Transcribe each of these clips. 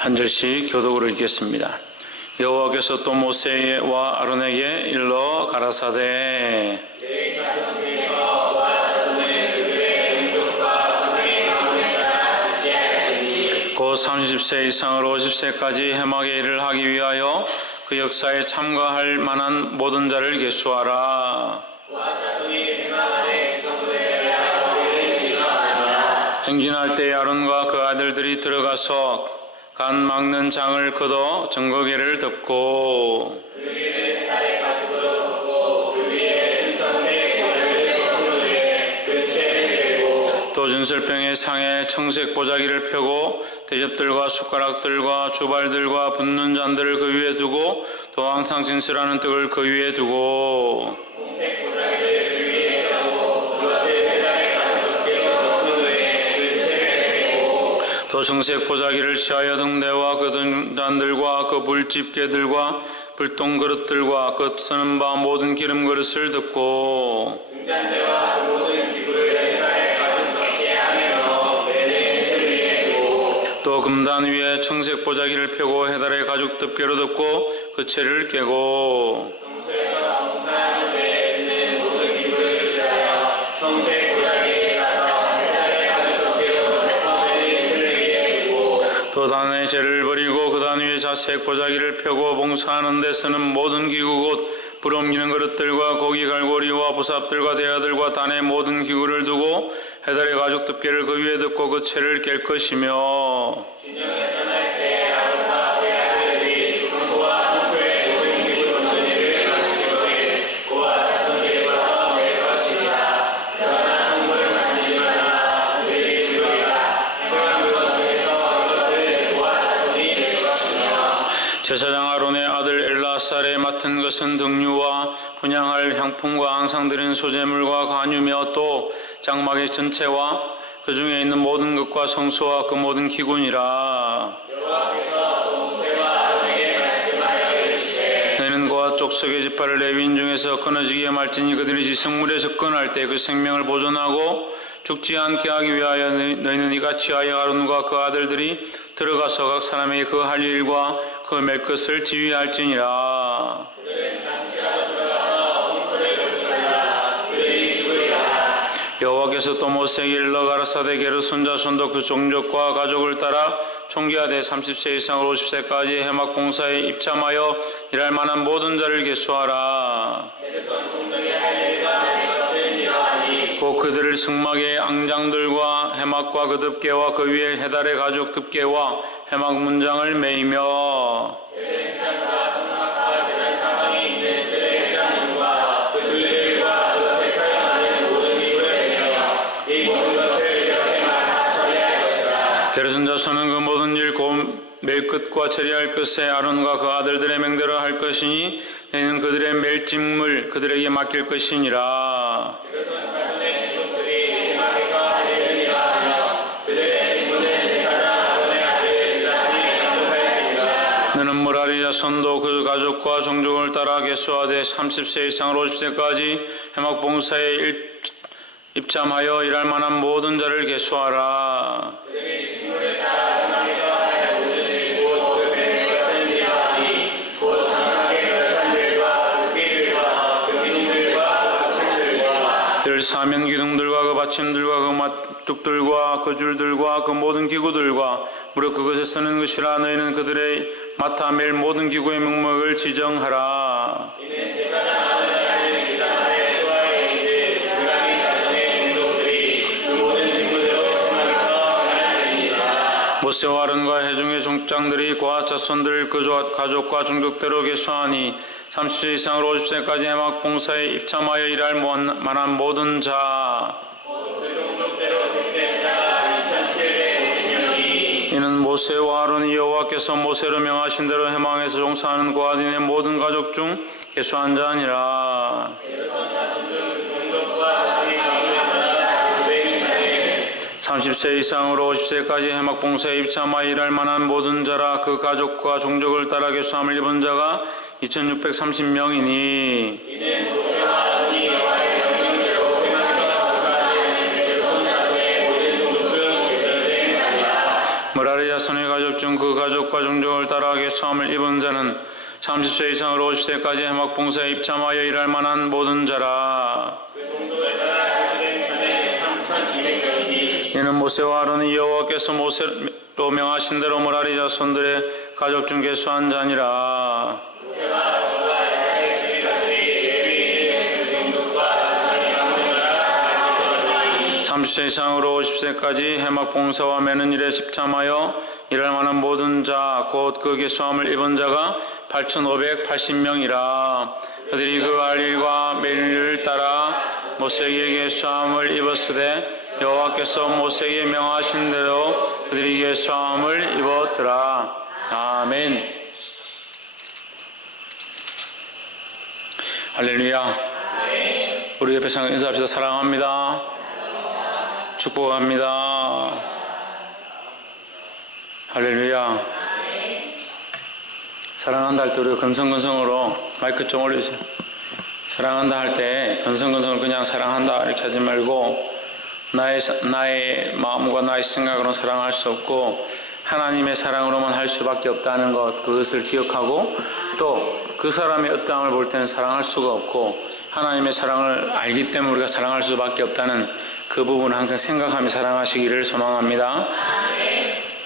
한 절씩 교독을 읽겠습니다. 여호와께서 또 모세와 아론에게 일러 가라사대 곧 30세 이상으로 50세까지 해막의 일을 하기 위하여 그 역사에 참가할 만한 모든 자를 계수하라. 행진할 때 아론과 그 아들들이 들어가서 간 막는 장을 걷어 증거궤를 덮고 또 진설병의 상에 청색 보자기를 펴고 대접들과 숟가락들과 주발들과 붓는 잔들을 그 위에 두고 또 항상 진설하는 떡을 그 위에 두고 또 청색 보자기를 취하여 등대와 그 등잔들과 그 불집게들과 불똥 그릇들과 그 쓰는 바 모든 기름 그릇을 덮고 등잔대와 그 모든 기구를 해달에 가슴밖에 하며 매대 위에 두고 또 금단 위에 청색 보자기를 펴고 해달에 가죽 덮개로 덮고 그 채를 깨고 청색과 봉사하는 데에 쓰는 모든 기구를 취하여 청색 보자기에 싸서 해달에 가죽 덮개로 덮고 매대 두고 또 단의 재를 버리고 그 단 위에 자색 보자기를 펴고 봉사하는 데 쓰는 모든 기구 곧 불 옮기는 그릇들과 고기 갈고리와 부삽들과 대야들과 단의 모든 기구를 두고 해달의 가죽 덮개를 그 위에 덮고 그 채를 깰 것이며 진영에 떠날 때 아론과 그의 아들들이 수금고와 손풀의 모든 기구 덮는 일을 마치거든 그와 자손들이 와서 낼 것이니라. 그러나 성물을 만지지 말라. 그들이 죽으리라. 행한 물건 중에서 그것들을 그와 자손이 낼 것이며 제사장 아론의 아들 엘라살에 맡은 것은 등류와 분향할 향품과 항상 드린 소재물과 간유며 또 장막의 전체와 그 중에 있는 모든 것과 성소와 그 모든 기구니라. 여호와께서 또 모세와 아론에게 말씀하여 이르시되 너희는 그와 족속의 지파를 레위인 중에서 끊어지게 말지니 그들이 지성물에 접근할 때 그 생명을 보존하고 죽지 않게 하기 위하여 너희는 이같이 하여 아론과 그 아들들이 들어가서 각 사람에게 그 할 일과 그 맬 것을 지휘할지니라. 여호와께서 또 모세에게 일러 가라사대 게르손 자손도 그 종족과 가족을 따라 총기하되 30세 이상으로 50세까지 해막 봉사에 입참하여 일할 만한 모든 자를 계수하라. 곧 그들을 승막의 앙장들과 해막과 그 덮개와 그 위에 해달의 가죽 덮개와 해막 문장을 매이며 게르손 자손은 그 모든 일 곧 맬 것과 처리할 것에 아론과 그 아들들의 명대로 할 것이니 너희는 그들의 맬 직물 그들에게 맡길 것이니라. 너는 므라리 자손도 그 가족과 종족을 따라 계수하되 30세 이상으로 50세까지 해막 봉사에 입참하여 일할 만한 모든 자를 계수하라. 들 사면 기둥들과 그 받침들과 그 맞뚝들과 그 줄들과 그 모든 기구들과 무릇 그것에 쓰는 것이라. 너희는 그들의 맡아 맬 모든 기구의 명목을 지정하라. 모세와 아론과 회중의 족장들이 그와 자손들 그 가족과 종족대로 계수하니 30세 이상으로 50세까지 해막 봉사에 입참하여 일할 만한 모든 자 이는 모세와 아론이 여호와께서 모세로 명하신 대로 해막에서 종사하는 고아딘의 모든 가족 중 계수한 자니라. 30세 이상으로 50세까지 해막 봉사에 입참하여 일할 만한 모든 자라. 그 가족과 종족을 따라 계수함을 입은 자가 2630명이니 므라리 자손의 가족 중 그 가족과 종족을 따라 계수함을 입은 자는 30세 이상으로 50세까지 해막 봉사에 입참하여 일할 만한 모든 자라. 이는 모세와 아론이 여호와께서 모세로 명하신 대로 므라리 자손들의 가족 중 계수한 자니라. 30세 이상으로 50세까지 해막 봉사와 매는 일에 집참하여 일할 만한 모든 자 곧 그 계수함을 입은 자가 8,580명이라. 그들이 그 할 일과 매일 일을 따라 모세에게 계수함을 입었으되 여호와께서 모세에게 명하신 대로 그들이 계수함을 입었더라. 아멘. 할렐루야. 우리 옆에 상 인사합시다. 사랑합니다. 축복합니다. 할렐루야. 사랑한다 할 때 우리가 건성건성으로 마이크 좀 올려주세요. 사랑한다 할 때 건성건성을 그냥 사랑한다 이렇게 하지 말고 나의 마음과 나의 생각으로 사랑할 수 없고 하나님의 사랑으로만 할 수밖에 없다는 것, 그것을 기억하고 또 그 사람의 어떠함을 볼 때는 사랑할 수가 없고 하나님의 사랑을 알기 때문에 우리가 사랑할 수밖에 없다는 그 부분을 항상 생각하며 사랑하시기를 소망합니다.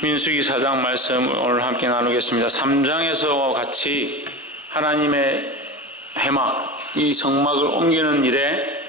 민수기 4장 말씀 오늘 함께 나누겠습니다. 3장에서와 같이 하나님의 해막, 이 성막을 옮기는 일에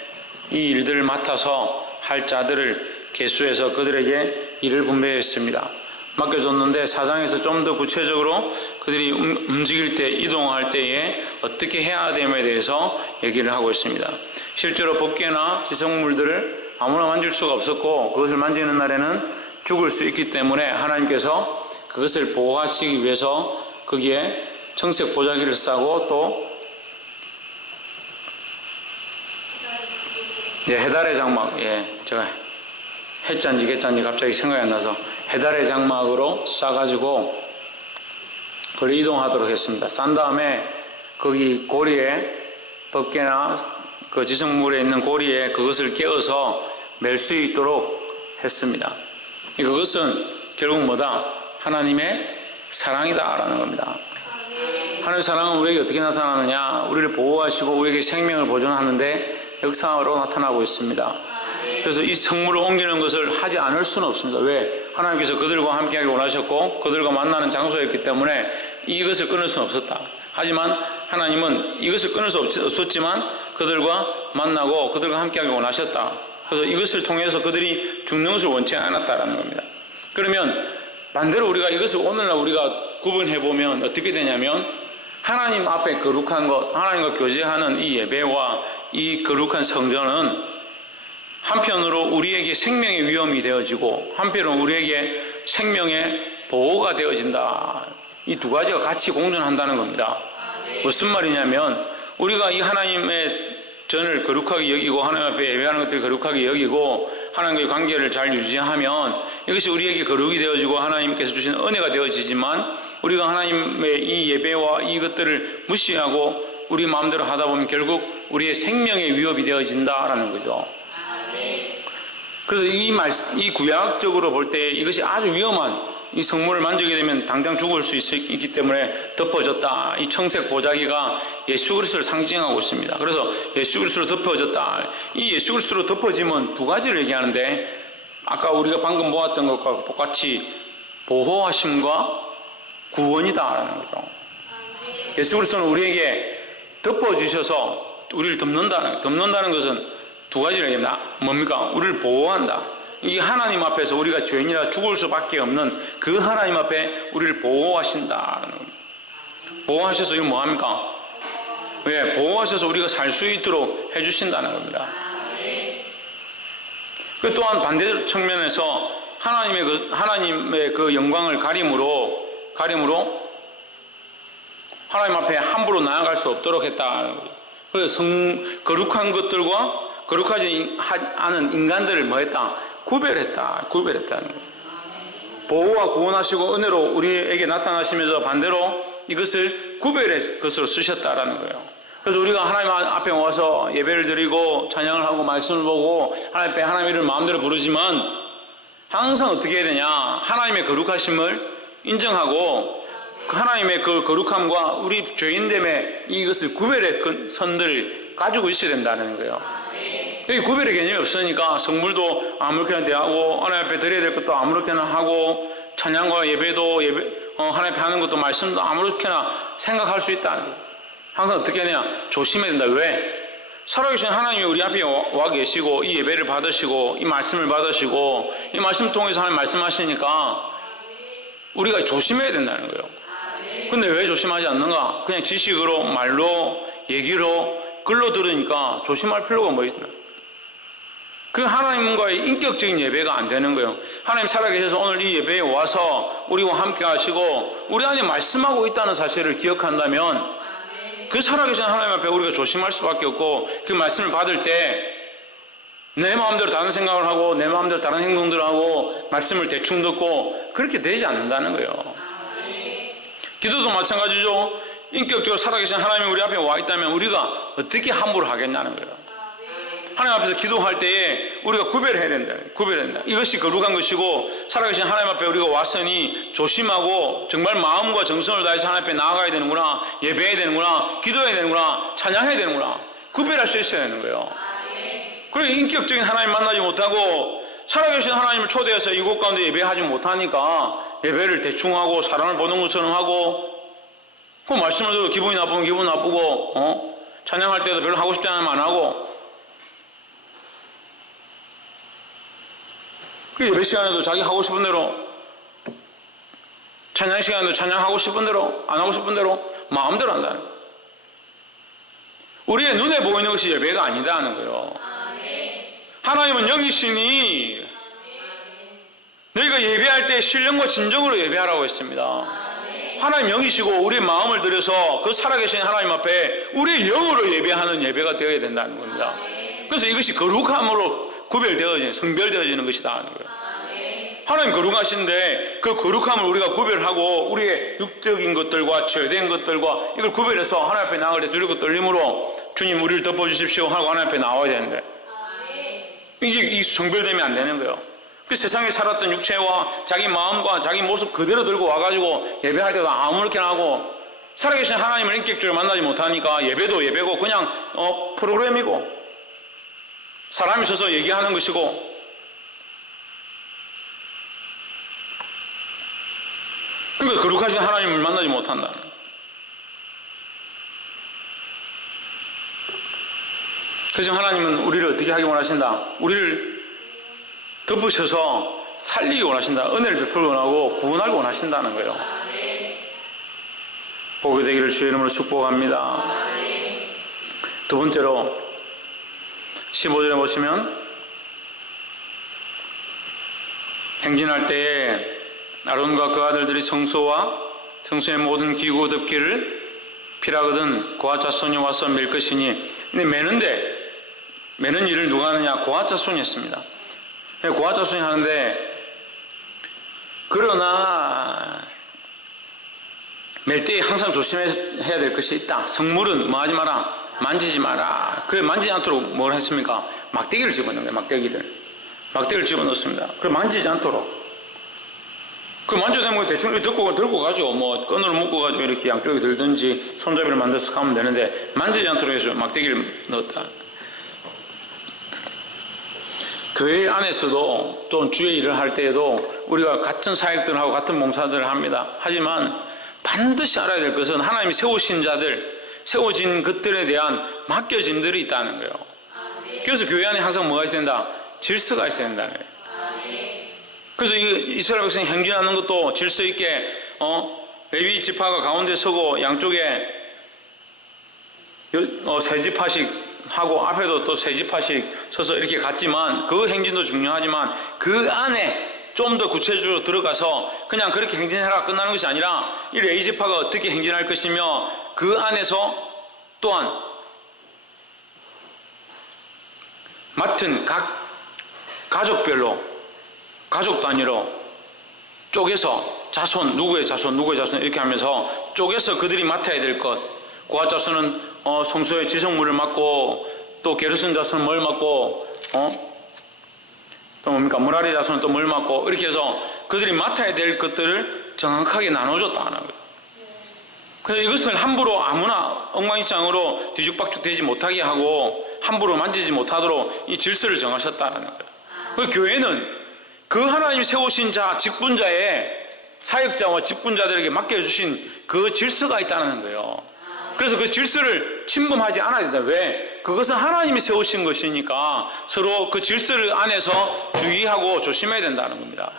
이 일들을 맡아서 할 자들을 계수해서 그들에게 일을 분배했습니다. 맡겨줬는데 4장에서 좀 더 구체적으로 그들이 움직일 때, 이동할 때에 어떻게 해야 됨에 대해서 얘기를 하고 있습니다. 실제로 법궤나 지성물들을 아무나 만질 수가 없었고 그것을 만지는 날에는 죽을 수 있기 때문에 하나님께서 그것을 보호하시기 위해서 거기에 청색 보자기를 싸고 또 해달의 장막, 제가 해짠지 개짠지 갑자기 생각이 안 나서 해달의 장막으로 싸가지고 그걸 이동하도록 했습니다. 싼 다음에 거기 고리에 법궤나 그 지성물에 있는 고리에 그것을 깨어서 멜 수 있도록 했습니다. 그것은 결국 뭐다? 하나님의 사랑이다라는 겁니다. 하나님의 사랑은 우리에게 어떻게 나타나느냐? 우리를 보호하시고 우리에게 생명을 보존하는데 역사로 나타나고 있습니다. 그래서 이 성물을 옮기는 것을 하지 않을 수는 없습니다. 왜? 하나님께서 그들과 함께하기 원하셨고 그들과 만나는 장소였기 때문에 이것을 끊을 수는 없었다. 하지만 하나님은 이것을 끊을 수 없었지만 그들과 만나고 그들과 함께하기 원하셨다. 그래서 이것을 통해서 그들이 죽는 것을 원치 않았다라는 겁니다. 그러면 반대로 우리가 이것을 오늘날 우리가 구분해보면 어떻게 되냐면 하나님 앞에 거룩한 것, 하나님과 교제하는 이 예배와 이 거룩한 성전은 한편으로 우리에게 생명의 위험이 되어지고 한편으로 우리에게 생명의 보호가 되어진다. 이 두 가지가 같이 공존한다는 겁니다. 무슨 말이냐면 우리가 이 하나님의 전을 거룩하게 여기고 하나님 앞에 예배하는 것들을 거룩하게 여기고 하나님과의 관계를 잘 유지하면 이것이 우리에게 거룩이 되어지고 하나님께서 주신 은혜가 되어지지만 우리가 하나님의 이 예배와 이것들을 무시하고 우리 마음대로 하다 보면 결국 우리의 생명의 위협이 되어진다라는 거죠. 그래서 이 구약적으로 볼 때 이것이 아주 위험한 이 성물을 만지게 되면 당장 죽을 수 있기 때문에 덮어졌다. 이 청색 보자기가 예수 그리스도를 상징하고 있습니다. 그래서 예수 그리스도로 덮어졌다. 이 예수 그리스도로 덮어지면 두 가지를 얘기하는데 아까 우리가 방금 보았던 것과 똑같이 보호하심과 구원이다라는 거죠. 예수 그리스도는 우리에게 덮어주셔서 우리를 덮는다는 것은 두 가지를 얘기합니다. 뭡니까? 우리를 보호한다. 이 하나님 앞에서 우리가 죄인이라 죽을 수밖에 없는 그 하나님 앞에 우리를 보호하신다는 겁니다. 보호하셔서 이거 뭐합니까? 왜? 보호하셔서 우리가 살 수 있도록 해주신다는 겁니다. 그 또한 반대 측면에서 하나님의 그 영광을 가림으로 하나님 앞에 함부로 나아갈 수 없도록 했다는 거죠. 그래서 거룩한 것들과 거룩하지 않은 인간들을 뭐했다? 구별했다는 거예요. 보호와 구원하시고 은혜로 우리에게 나타나시면서 반대로 이것을 구별의 것으로 쓰셨다라는 거예요. 그래서 우리가 하나님 앞에 와서 예배를 드리고 찬양을 하고 말씀을 보고 하나님 앞에 하나님 이름을 마음대로 부르지만 항상 어떻게 해야 되냐? 하나님의 거룩하심을 인정하고 그 하나님의 그 거룩함과 우리 죄인됨의 이것을 구별의 선들을 가지고 있어야 된다는 거예요. 여기 구별의 개념이 없으니까 성물도 아무렇게나 대하고 하나님 앞에 드려야 될 것도 아무렇게나 하고 찬양과 예배도 하나님 앞에 하는 것도 말씀도 아무렇게나 생각할 수 있다는 거예요. 항상 어떻게 하냐? 조심해야 된다. 왜? 살아계신 하나님이 우리 앞에 와 계시고 이 예배를 받으시고 이 말씀을 받으시고 이 말씀 통해서 하나님 말씀하시니까 우리가 조심해야 된다는 거예요. 근데 왜 조심하지 않는가? 그냥 지식으로 말로 얘기로 글로 들으니까 조심할 필요가 뭐 있나? 그 하나님과의 인격적인 예배가 안 되는 거예요. 하나님 살아계셔서 오늘 이 예배에 와서 우리와 함께 하시고 우리 안에 말씀하고 있다는 사실을 기억한다면 그 살아계신 하나님 앞에 우리가 조심할 수밖에 없고 그 말씀을 받을 때 내 마음대로 다른 생각을 하고 내 마음대로 다른 행동들을 하고 말씀을 대충 듣고 그렇게 되지 않는다는 거예요. 기도도 마찬가지죠. 인격적으로 살아계신 하나님이 우리 앞에 와 있다면 우리가 어떻게 함부로 하겠냐는 거예요. 하나님 앞에서 기도할 때에 우리가 구별해야 된다. 구별해야 된다. 이것이 거룩한 것이고 살아계신 하나님 앞에 우리가 왔으니 조심하고 정말 마음과 정성을 다해서 하나님 앞에 나아가야 되는구나. 예배해야 되는구나. 기도해야 되는구나. 찬양해야 되는구나. 구별할 수 있어야 되는 거예요. 그리고 인격적인 하나님 만나지 못하고 살아계신 하나님을 초대해서 이곳 가운데 예배하지 못하니까 예배를 대충 하고 사람을 보는 것처럼 하고 그 말씀을 들어도 기분이 나쁘면 기분 나쁘고 찬양할 때도 별로 하고 싶지 않으면 안 하고 그 예배 시간에도 자기 하고 싶은 대로 찬양 시간에도 찬양하고 싶은 대로 안 하고 싶은 대로 마음대로 한다는 거예요. 우리의 눈에 보이는 것이 예배가 아니다는 거예요. 하나님은 영이시니 너희가 예배할 때 신령과 진정으로 예배하라고 했습니다. 하나님 영이시고 우리의 마음을 들여서 그 살아계신 하나님 앞에 우리의 영으로 예배하는 예배가 되어야 된다는 겁니다. 그래서 이것이 거룩함으로 구별되어지는 성별되어지는 것이다 하는 거예요. 하나님 거룩하신데 그 거룩함을 우리가 구별하고 우리의 육적인 것들과 죄된 것들과 이걸 구별해서 하나님 앞에 나아갈 때 두렵고 떨림으로 주님 우리를 덮어주십시오 하고 하나님 앞에 나와야 되는데 이게 성별되면 안 되는 거예요. 그 세상에 살았던 육체와 자기 마음과 자기 모습 그대로 들고 와가지고 예배할 때도 아무렇게나 하고 살아계신 하나님을 인격적으로 만나지 못하니까 예배도 예배고 그냥 프로그램이고 사람이 서서 얘기하는 것이고 그러니까 거룩하신 하나님을 만나지 못한다. 그래서 하나님은 우리를 어떻게 하기 원하신다? 우리를 덮으셔서 살리기 원하신다. 은혜를 베풀기 원하고 구원하기 원하신다는 거예요. 복이 되기를 주의 이름으로 축복합니다. 두 번째로 15절에 보시면 행진할 때에 아론과 그 아들들이 성소와 성소의 모든 기구 덮기를 피라거든 고아 자손이 와서 맬 것이니 근데 매는 일을 누가 하느냐? 고아 자손이 했습니다. 고아 자손이 하는데 그러나 맬 때 항상 조심해야 될 것이 있다. 성물은 뭐 하지 마라? 만지지 마라. 그래 만지지 않도록 뭘 했습니까? 막대기를 집어넣는 거예요. 막대기를 집어넣습니다. 그래 만지지 않도록. 그 만져야 되면 대충 들고 가죠. 뭐 끈으로 묶어가지고 이렇게 양쪽에 들든지 손잡이를 만들어서 가면 되는데 만지지 않도록 해서 막대기를 넣었다. 교회 안에서도 또 주의 일을 할 때에도 우리가 같은 사역들하고 같은 봉사들을 합니다. 하지만 반드시 알아야 될 것은 하나님이 세우신 자들, 세워진 것들에 대한 맡겨짐들이 있다는 거예요. 그래서 교회 안에 항상 뭐가 있어야 된다? 질서가 있어야 된다는 거예요. 그래서 이스라엘 백성이 행진하는 것도 질서 있게 레위 지파가 가운데 서고 양쪽에 세 지파씩 하고 앞에도 또 세 지파씩 서서 이렇게 갔지만 그 행진도 중요하지만 그 안에 좀 더 구체적으로 들어가서 그냥 그렇게 행진해라 끝나는 것이 아니라 이 레위 지파가 어떻게 행진할 것이며 그 안에서 또한 맡은 각 가족별로 가족 단위로 쪼개서 자손 누구의 자손 이렇게 하면서 쪼개서 그들이 맡아야 될 것. 고아 자손은 성소의 지성물을 맡고 또 게르손 자손은 뭘 맡고 또 뭡니까? 무라리 자손은 또 뭘 맡고, 이렇게 해서 그들이 맡아야 될 것들을 정확하게 나눠줬다는 거예요. 그래서 이것을 함부로 아무나 엉망진창으로 뒤죽박죽 되지 못하게 하고 함부로 만지지 못하도록 이 질서를 정하셨다는 거예요. 그 교회는 그 하나님이 세우신 자, 직분자의 사역자와 직분자들에게 맡겨주신 그 질서가 있다는 거예요. 그래서 그 질서를 침범하지 않아야 된다. 왜? 그것은 하나님이 세우신 것이니까 서로 그 질서를 안에서 주의하고 조심해야 된다는 겁니다.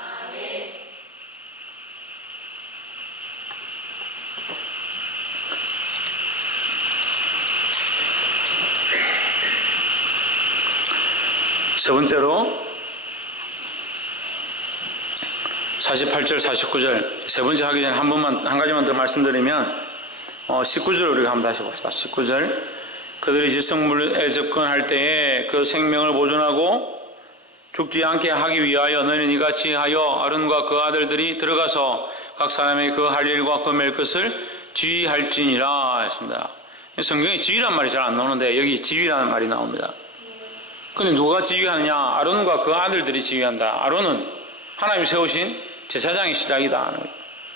세 번째로 48절, 49절 세 번째 하기 전에 한 가지만 더 말씀드리면 19절 우리가 한번 다시 봅시다. 19절 그들이 지성물에 접근할 때에 그 생명을 보존하고 죽지 않게 하기 위하여 너희는 이같이 하여 아론과 그 아들들이 들어가서 각 사람의 그 할 일과 그 맬 것을 지휘할지니라 했습니다. 성경에 지휘란 말이 잘 안 나오는데 여기 지휘라는 말이 나옵니다. 근데 누가 지휘하느냐? 아론과 그 아들들이 지휘한다. 아론은 하나님이 세우신 제사장의 시작이다.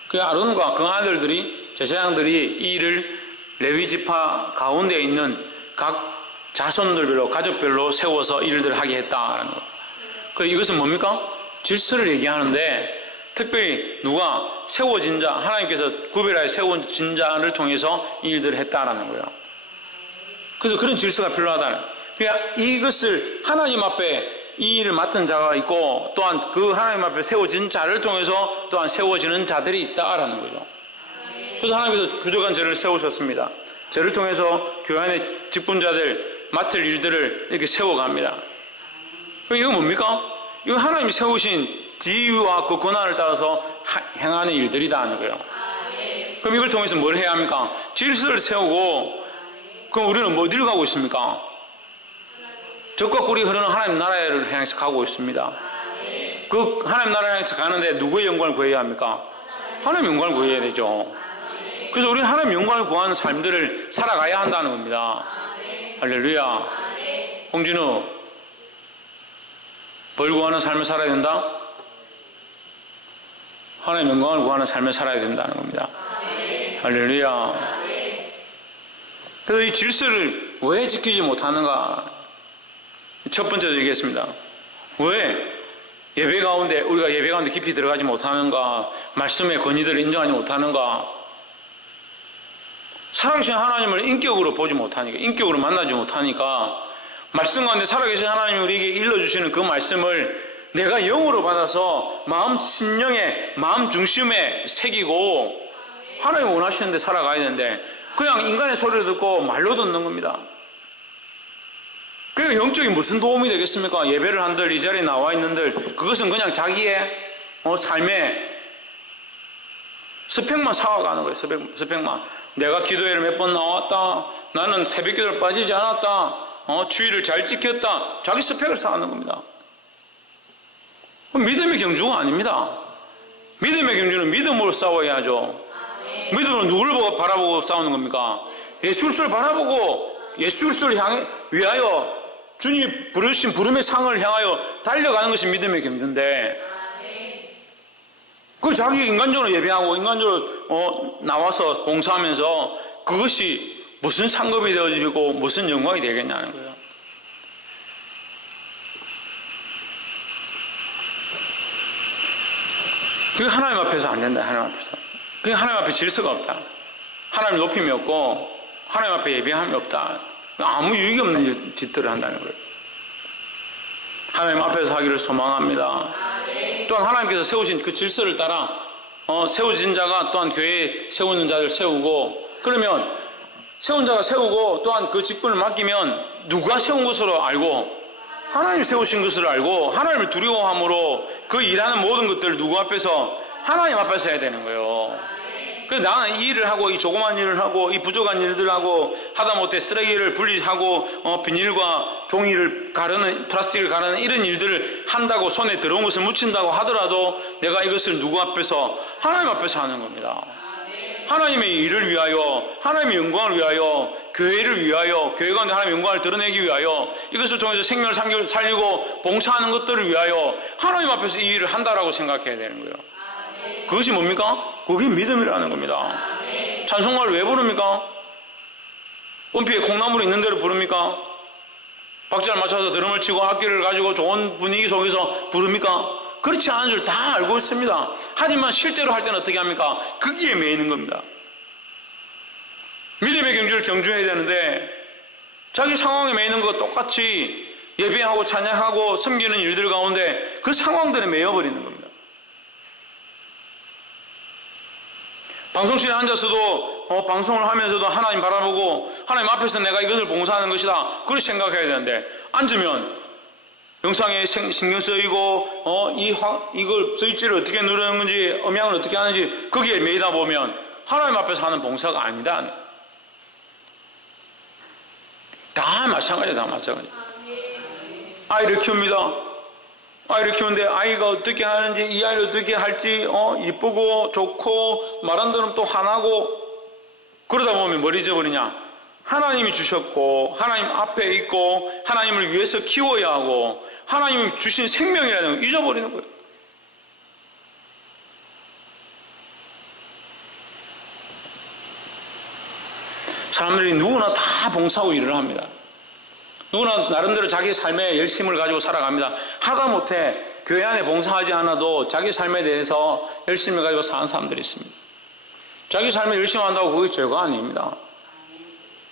그 아론과 그 아들들이 제사장들이 이 일을 레위 지파 가운데 있는 각 자손들별로 가족별로 세워서 일들을 하게 했다라는 것. 그 이것은 뭡니까? 질서를 얘기하는데 특별히 누가 세워진 자, 하나님께서 구별하여 세워진 자를 통해서 이 일들을 했다라는 거예요. 그래서 그런 질서가 필요하다는 거예요. 그러니까 이것을 하나님 앞에 이 일을 맡은 자가 있고 또한 그 하나님 앞에 세워진 자를 통해서 또한 세워지는 자들이 있다라는 거죠. 그래서 하나님께서 부족한 저를 세우셨습니다. 저를 통해서 교회 안에 직분자들 맡을 일들을 이렇게 세워갑니다. 이거 뭡니까? 이거 하나님이 세우신 지위와 그 권한을 따라서 행하는 일들이다 하는 거예요. 그럼 이걸 통해서 뭘 해야 합니까? 질서를 세우고 그럼 우리는 어디를 가고 있습니까? 적과 꿀이 흐르는 하나님 나라를 향해서 가고 있습니다. 그 하나님 나라를 향해서 가는데 누구의 영광을 구해야 합니까? 하나님 영광을 구해야 되죠. 그래서 우리는 하나님 영광을 구하는 삶들을 살아가야 한다는 겁니다. 할렐루야. 홍진우, 벌 구하는 삶을 살아야 된다? 하나님 영광을 구하는 삶을 살아야 된다는 겁니다. 할렐루야. 그래서 이 질서를 왜 지키지 못하는가? 첫 번째로 얘기했습니다. 왜 예배 가운데 우리가 예배 가운데 깊이 들어가지 못하는가? 말씀의 권위들을 인정하지 못하는가? 살아계신 하나님을 인격으로 보지 못하니까, 인격으로 만나지 못하니까 말씀 가운데 살아계신 하나님이 우리에게 일러주시는 그 말씀을 내가 영으로 받아서 마음 심령에 마음 중심에 새기고 하나님이 원하시는 데 살아가야 되는데 그냥 인간의 소리를 듣고 말로 듣는 겁니다. 그러니까 영적인 무슨 도움이 되겠습니까? 예배를 한들 이 자리에 나와 있는들 그것은 그냥 자기의 삶의 스펙만 쌓아가는 거예요. 스펙만. 내가 기도회를 몇 번 나왔다. 나는 새벽 기도를 빠지지 않았다. 주의를 잘 지켰다. 자기 스펙을 쌓는 겁니다. 믿음의 경주가 아닙니다. 믿음의 경주는 믿음으로 싸워야죠. 믿음으로 누구를 바라보고 싸우는 겁니까? 예수 그리스도를 바라보고 예수 그리스도를 위하여 주님이 부르신 부름의 상을 향하여 달려가는 것이 믿음의 경주인데 그 자기 인간적으로 예배하고 인간적으로 나와서 봉사하면서 그것이 무슨 상급이 되어지고 무슨 영광이 되겠냐는 거예요. 그게 하나님 앞에서 안 된다. 하나님 앞에서. 그게 하나님 앞에 질서가 없다. 하나님 높임이 없고 하나님 앞에 예배함이 없다. 아무 유익이 없는 짓들을 한다는 거예요. 하나님 앞에서 하기를 소망합니다. 또한 하나님께서 세우신 그 질서를 따라 세워진 자가 또한 교회에 세우는 자를 세우고 그러면 세운 자가 세우고 또한 그 직분을 맡기면 누가 세운 것으로 알고 하나님 세우신 것을 알고 하나님을 두려워함으로 그 일하는 모든 것들을 누구 앞에서? 하나님 앞에서 해야 되는 거예요. 그래서 나는 이 일을 하고 이 조그만 일을 하고 이 부족한 일들을 하고 하다못해 쓰레기를 분리하고 비닐과 종이를 가르는 플라스틱을 가르는 이런 일들을 한다고 손에 더러운 것을 묻힌다고 하더라도 내가 이것을 누구 앞에서? 하나님 앞에서 하는 겁니다. 하나님의 일을 위하여, 하나님의 영광을 위하여, 교회를 위하여, 교회 가운데 하나님의 영광을 드러내기 위하여, 이것을 통해서 생명을 살리고 봉사하는 것들을 위하여 하나님 앞에서 이 일을 한다라고 생각해야 되는 거예요. 그것이 뭡니까? 그게 믿음이라는 겁니다. 찬송가를 왜 부릅니까? 은피에 콩나물이 있는 대로 부릅니까? 박자를 맞춰서 드럼을 치고 악기를 가지고 좋은 분위기 속에서 부릅니까? 그렇지 않은 줄 다 알고 있습니다. 하지만 실제로 할 때는 어떻게 합니까? 거기에 매이는 겁니다. 믿음의 경주를 경주해야 되는데 자기 상황에 매이는 것과 똑같이 예배하고 찬양하고 섬기는 일들 가운데 그 상황들에 매여버리는 겁니다. 방송실에 앉아서도 방송을 하면서도 하나님 바라보고 하나님 앞에서 내가 이것을 봉사하는 것이다 그렇게 생각해야 되는데 앉으면 영상에 신경 쓰이고 이걸 스위치를 어떻게 누르는 건지 음향을 어떻게 하는지 거기에 매이다 보면 하나님 앞에서 하는 봉사가 아니다. 다 마찬가지야. 다 마찬가지. 아이를 키웁니다. 아이를 키우는데 아이가 어떻게 하는지 이 아이를 어떻게 할지 이쁘고 좋고 말한 대로 또 화나고 그러다 보면 뭘 잊어버리냐? 하나님이 주셨고 하나님 앞에 있고 하나님을 위해서 키워야 하고 하나님이 주신 생명이라는 걸 잊어버리는 거예요. 사람들이 누구나 다 봉사하고 일을 합니다. 누구나 나름대로 자기 삶에 열심을 가지고 살아갑니다. 하다못해 교회 안에 봉사하지 않아도 자기 삶에 대해서 열심을 가지고 사는 사람들이 있습니다. 자기 삶에 열심히 한다고 그게 죄가 아닙니다.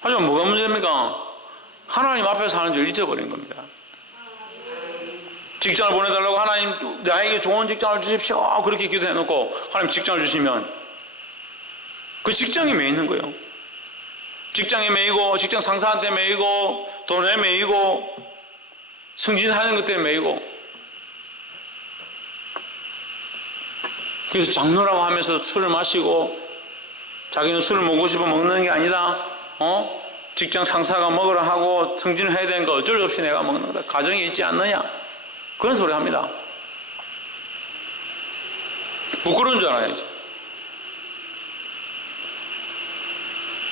하지만 뭐가 문제입니까? 하나님 앞에 사는 줄 잊어버린 겁니다. 직장을 보내달라고 하나님 나에게 좋은 직장을 주십시오 그렇게 기도해놓고 하나님 직장을 주시면 그 직장에 매이는 거예요. 직장에 매이고 직장 상사한테 매이고 돈에 매이고 승진하는 것 때문에 매이고 그래서 장로라고 하면서 술을 마시고 자기는 술을 먹고 싶어 먹는 게 아니다. 직장 상사가 먹으라 하고 승진을 해야 되는 거 어쩔 수 없이 내가 먹는 거다. 가정이 있지 않느냐. 그런 소리 합니다. 부끄러운 줄 알아야지.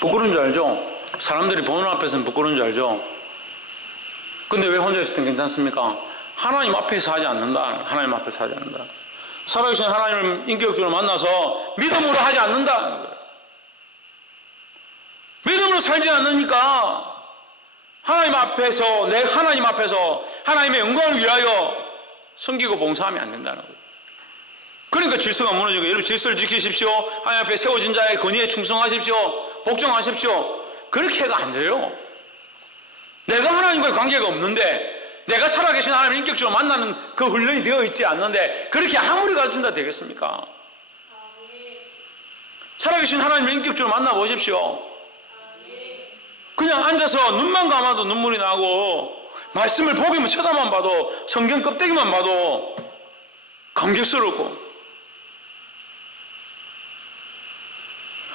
부끄러운 줄 알죠? 사람들이 보는 앞에서는 부끄러운 줄 알죠? 근데 왜 혼자 있을 땐 괜찮습니까? 하나님 앞에서 하지 않는다. 하나님 앞에서 하지 않는다. 살아계신 하나님을 인격적으로 만나서 믿음으로 하지 않는다. 믿음으로 살지 않으니까 하나님 앞에서 하나님 앞에서 하나님의 영광을 위하여 섬기고 봉사하면 안 된다는 거예요. 그러니까 질서가 무너지고 여러분 질서를 지키십시오. 하나님 앞에 세워진 자의 권위에 충성하십시오. 복종하십시오. 그렇게 해가 안 돼요. 내가 하나님과의 관계가 없는데 내가 살아계신 하나님을 인격적으로 만나는 그 훈련이 되어 있지 않는데 그렇게 아무리 가르친다 되겠습니까? 살아계신 하나님을 인격적으로 만나보십시오. 그냥 앉아서 눈만 감아도 눈물이 나고 말씀을 보기만 쳐다만 봐도 성경 껍데기만 봐도 감격스럽고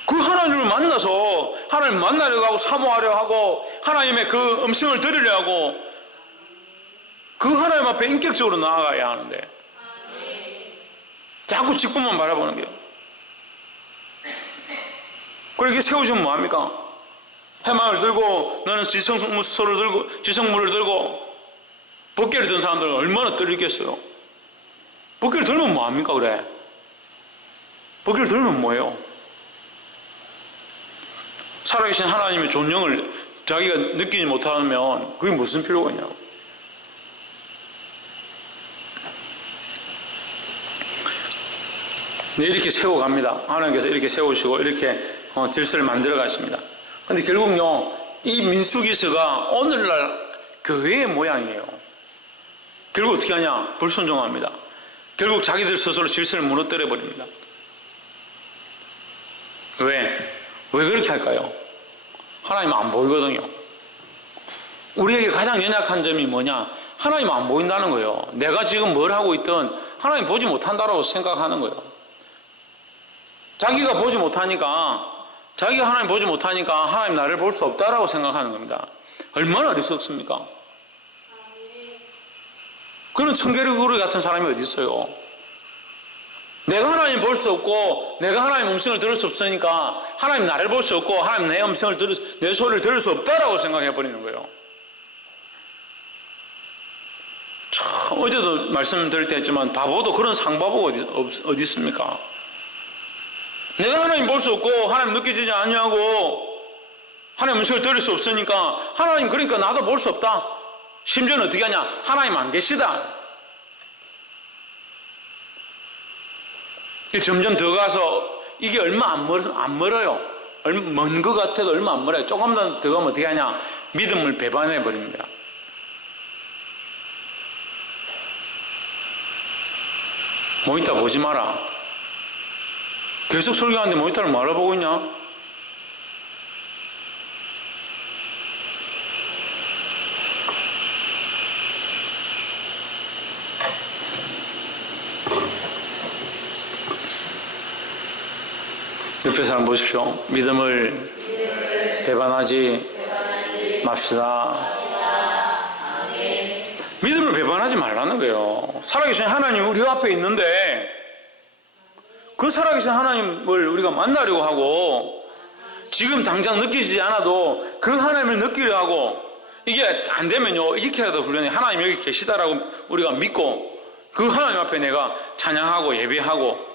그 하나님을 만나서 하나님 만나려고 하고 사모하려 하고 하나님의 그 음성을 들으려 하고 그 하나님 앞에 인격적으로 나아가야 하는데 자꾸 직분만 바라보는 게요. 그렇게 세우시면 뭐합니까? 해망을 들고 너는 지성물을 들고 벗개를 든 사람들은 얼마나 떨리겠어요. 벗개를 들면 뭐합니까? 그래 벗개를 들면 뭐예요? 살아계신 하나님의 존영을 자기가 느끼지 못하면 그게 무슨 필요가 있냐고. 네, 이렇게 세워갑니다. 하나님께서 이렇게 세우시고 이렇게 질서를 만들어 가십니다. 근데 결국요, 이 민수기서가 오늘날 교회의 모양이에요. 결국 어떻게 하냐? 불순종합니다. 결국 자기들 스스로 질서를 무너뜨려 버립니다. 왜 그렇게 할까요? 하나님 안 보이거든요. 우리에게 가장 연약한 점이 뭐냐? 하나님 안 보인다는 거예요. 내가 지금 뭘 하고 있든 하나님 보지 못한다고 생각하는 거예요. 자기가 보지 못하니까 자기가 하나님 보지 못하니까 하나님 나를 볼 수 없다라고 생각하는 겁니다. 얼마나 어리석습니까? 그런 청개구리 같은 사람이 어디 있어요? 내가 하나님 볼 수 없고 내가 하나님 음성을 들을 수 없으니까 하나님 나를 볼 수 없고 하나님 내 음성을 내 소리를 들을 수 없다라고 생각해 버리는 거예요. 참 어제도 말씀드릴 때 했지만 바보도 그런 상바보가 어디 있습니까? 내가 하나님 볼 수 없고 하나님 느껴지지 아니하고 하나님 음성을 들을 수 없으니까 하나님 그러니까 나도 볼 수 없다. 심지어는 어떻게 하냐? 하나님 안 계시다. 점점 더 가서 이게 얼마 안 멀어요. 먼 것 같아도 얼마 안 멀어요. 조금 더 가면 어떻게 하냐? 믿음을 배반해 버립니다. 모니터 보지 마라. 계속 설교하는데 모니터를 뭐하러 보고 있냐? 옆에 사람 보십시오. 믿음을 배반하지 맙시다. 믿음을 배반하지 말라는 거예요. 살아계신 하나님 우리 앞에 있는데 그 살아계신 하나님을 우리가 만나려고 하고 지금 당장 느끼지 않아도 그 하나님을 느끼려 하고 이게 안 되면요 이렇게라도 훈련해. 하나님 여기 계시다라고 우리가 믿고 그 하나님 앞에 내가 찬양하고 예배하고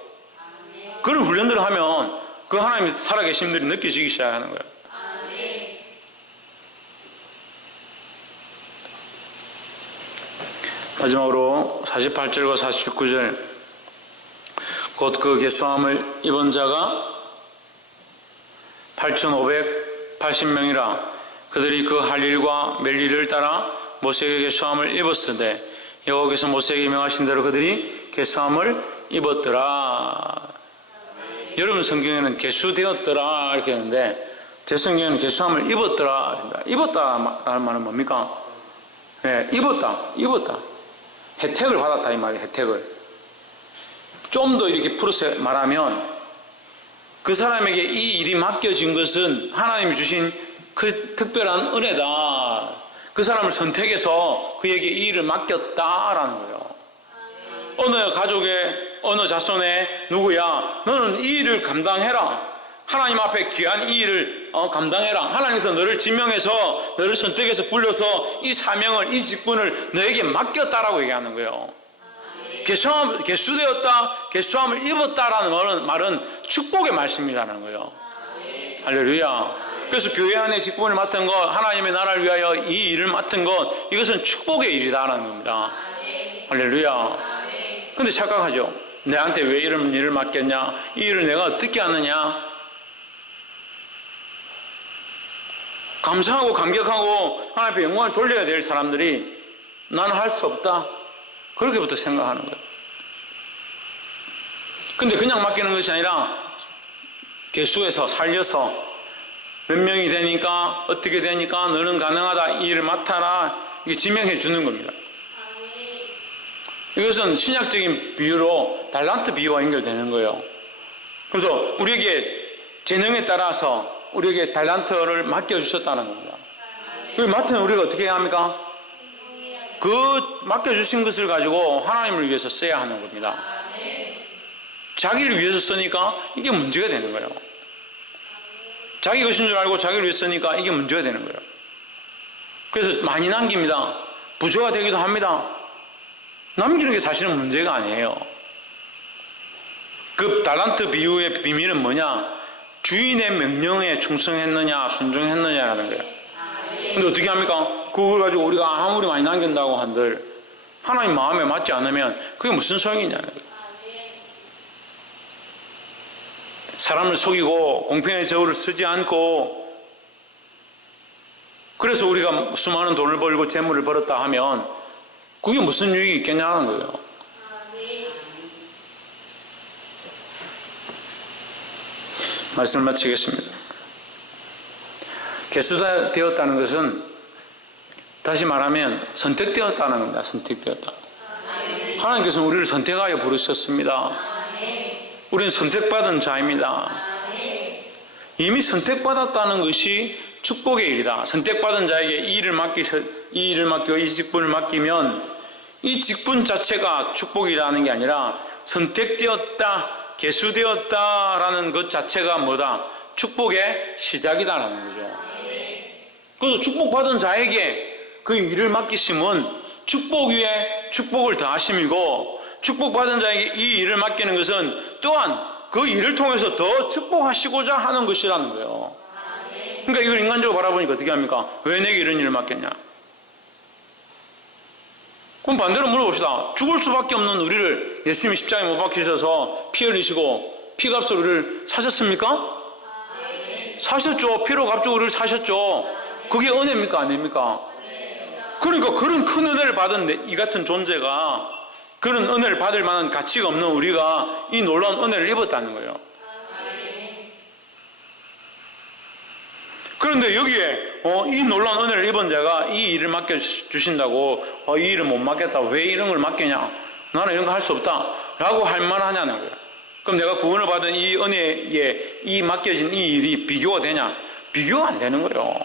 그런 훈련들을 하면 그 하나님이 살아계신 분들이 느껴지기 시작하는 거예요. 마지막으로 48절과 49절 곧 그 계수함을 입은 자가 8,580명이라 그들이 그 할 일과 멜 일을 따라 모세에게 계수함을 입었으되 여호와께서 모세에게 명하신 대로 그들이 계수함을 입었더라. 여러분 성경에는 계수되었더라 이렇게 했는데 제 성경에는 계수함을 입었더라. 입었다 라는 말은 뭡니까? 네, 입었다. 혜택을 받았다 이 말이에요. 혜택을. 좀 더 이렇게 풀어서 말하면 그 사람에게 이 일이 맡겨진 것은 하나님이 주신 그 특별한 은혜다. 그 사람을 선택해서 그에게 이 일을 맡겼다라는 거예요. 어느 가족의 어느 자손의 누구야 너는 이 일을 감당해라. 하나님 앞에 귀한 이 일을 감당해라. 하나님께서 너를 지명해서 너를 선택해서 불러서 이 사명을 이 직분을 너에게 맡겼다라고 얘기하는 거예요. 계수되었다 계수함을 입었다라는 말은 축복의 말씀이라는 거예요. 할렐루야. 그래서 교회 안에 직분을 맡은 것 하나님의 나라를 위하여 이 일을 맡은 것 이것은 축복의 일이다라는 겁니다. 할렐루야. 근데 착각하죠. 내한테 왜 이런 일을 맡겼냐? 이 일을 내가 어떻게 하느냐? 감사하고 감격하고 하나님 앞에 영광을 돌려야 될 사람들이 나는 할 수 없다. 그렇게부터 생각하는 거예요. 근데 그냥 맡기는 것이 아니라 계수해서 살려서 몇 명이 되니까 어떻게 되니까 너는 가능하다. 이 일을 맡아라. 이게 지명해 주는 겁니다. 이것은 신약적인 비유로 달란트 비유와 연결되는 거예요. 그래서 우리에게 재능에 따라서 우리에게 달란트를 맡겨주셨다는 겁니다. 그 맡은 우리가 어떻게 해야 합니까? 그 맡겨주신 것을 가지고 하나님을 위해서 써야 하는 겁니다. 자기를 위해서 쓰니까 이게 문제가 되는 거예요. 자기 것인 줄 알고 자기를 위해서 쓰니까 이게 문제가 되는 거예요. 그래서 많이 남깁니다. 부조가 되기도 합니다. 남기는 게 사실은 문제가 아니에요. 그 달란트 비유의 비밀은 뭐냐? 주인의 명령에 충성했느냐 순종했느냐라는 거예요. 근데 어떻게 합니까? 그걸 가지고 우리가 아무리 많이 남긴다고 한들 하나님 마음에 맞지 않으면 그게 무슨 소용이냐는 거예요. 사람을 속이고 공평의 저울을 쓰지 않고 그래서 우리가 수많은 돈을 벌고 재물을 벌었다 하면 그게 무슨 유익이 있겠냐는 거예요. 말씀을 마치겠습니다. 계수되었다는 것은 다시 말하면 선택되었다는 겁니다. 선택되었다. 하나님께서는 우리를 선택하여 부르셨습니다. 우리는 선택받은 자입니다. 이미 선택받았다는 것이 축복의 일이다. 선택받은 자에게 이 일을 맡기고 이 직분을 맡기면 이 직분 자체가 축복이라는 게 아니라 선택되었다, 계수되었다라는 것 자체가 뭐다? 축복의 시작이다라는 거죠. 그래서 축복받은 자에게 그 일을 맡기심은 축복 위에 축복을 더하심이고, 축복받은 자에게 이 일을 맡기는 것은 또한 그 일을 통해서 더 축복하시고자 하는 것이라는 거예요. 그러니까 이걸 인간적으로 바라보니까 어떻게 합니까? 왜 내게 이런 일을 맡겼냐? 그럼 반대로 물어봅시다. 죽을 수밖에 없는 우리를 예수님이 십자가에 못 박히셔서 피 흘리시고 피값으로 우리를 사셨습니까? 사셨죠. 피로 값주고 우리를 사셨죠. 그게 은혜입니까? 아닙니까? 그러니까 그런 큰 은혜를 받은 이 같은 존재가, 그런 은혜를 받을 만한 가치가 없는 우리가 이 놀라운 은혜를 입었다는 거예요. 그런데 여기에 이 놀라운 은혜를 입은 자가 이 일을 맡겨주신다고 이 일을 못 맡겠다, 왜 이런 걸 맡기냐, 나는 이런 거 할 수 없다 라고 할 만하냐는 거예요. 그럼 내가 구원을 받은 이 은혜에 이 맡겨진 이 일이 비교가 되냐? 비교가 안 되는 거예요.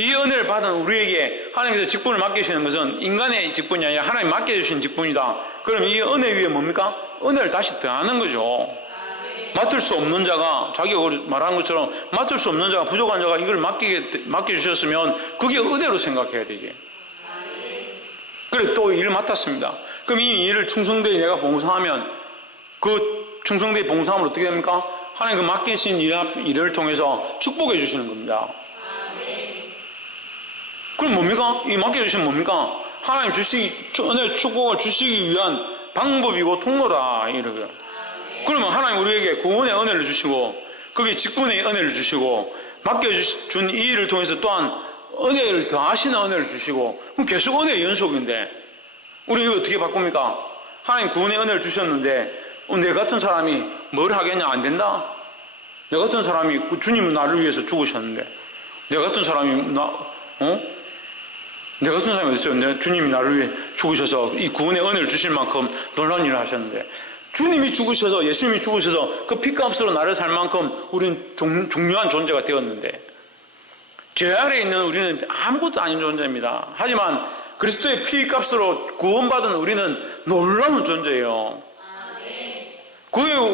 이 은혜를 받은 우리에게 하나님께서 직분을 맡기시는 것은 인간의 직분이 아니라 하나님 맡겨주신 직분이다. 그럼 이 은혜 위에 뭡니까? 은혜를 다시 더하는 거죠. 맡을 수 없는 자가, 자기가 말하는 것처럼 맡을 수 없는 자가, 부족한 자가 이걸 맡겨주셨으면 그게 은혜로 생각해야 되지. 그래 또 일을 맡았습니다. 그럼 이 일을 충성되이 내가 봉사하면 그 충성되이 봉사하면 어떻게 됩니까? 하나님 그 맡기신 일을 통해서 축복해 주시는 겁니다. 그럼 뭡니까? 이 맡겨주시면 뭡니까? 하나님 은혜 축복을 주시기 위한 방법이고 통로다, 이러고요. 그러면 하나님 우리에게 구원의 은혜를 주시고, 거기에 직분의 은혜를 주시고, 맡겨준 이 일을 통해서 또한 은혜를 더하시는 은혜를 주시고, 그럼 계속 은혜의 연속인데, 우리 이거 어떻게 바꿉니까? 하나님 구원의 은혜를 주셨는데, 내 같은 사람이 뭘 하겠냐? 안 된다? 내 같은 사람이, 주님은 나를 위해서 죽으셨는데, 내 같은 사람이 내 같은 사람이 어딨어요? 주님이 나를 위해 죽으셔서 이 구원의 은혜를 주실 만큼 놀라운 일을 하셨는데, 주님이 죽으셔서, 예수님이 죽으셔서 그 피값으로 나를 살 만큼 우리는 중요한 존재가 되었는데, 죄 아래에 있는 우리는 아무것도 아닌 존재입니다. 하지만 그리스도의 피값으로 구원받은 우리는 놀라운 존재예요.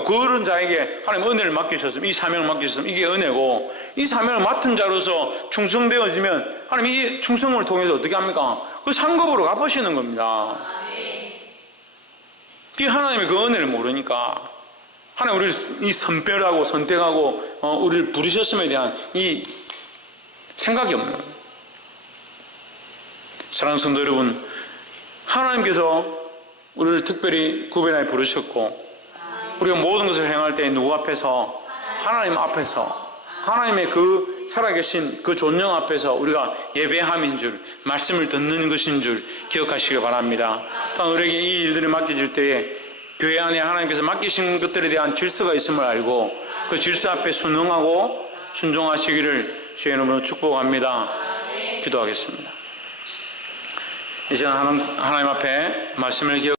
그런 자에게 하나님 은혜를 맡기셨으면, 이 사명을 맡기셨으면 이게 은혜고, 이 사명을 맡은 자로서 충성되어지면 하나님 이 충성을 통해서 어떻게 합니까? 그 상급으로 갚으시는 겁니다. 이 하나님의 그 은혜를 모르니까 하나님 우리를 이 선별하고 선택하고 우리를 부르셨음에 대한 이 생각이 없는 거예요. 사랑하는 성도 여러분, 하나님께서 우리를 특별히 구별하여 부르셨고, 우리가 모든 것을 행할 때 누구 앞에서? 하나님 앞에서, 하나님의 그 살아계신 그 존령 앞에서 우리가 예배함인 줄, 말씀을 듣는 것인 줄 기억하시기 바랍니다. 또한 우리에게 이 일들을 맡겨줄 때에 교회 안에 하나님께서 맡기신 것들에 대한 질서가 있음을 알고 그 질서 앞에 순응하고 순종하시기를 주의 이름으로 축복합니다. 기도하겠습니다. 이제 하나님 앞에 말씀을 기억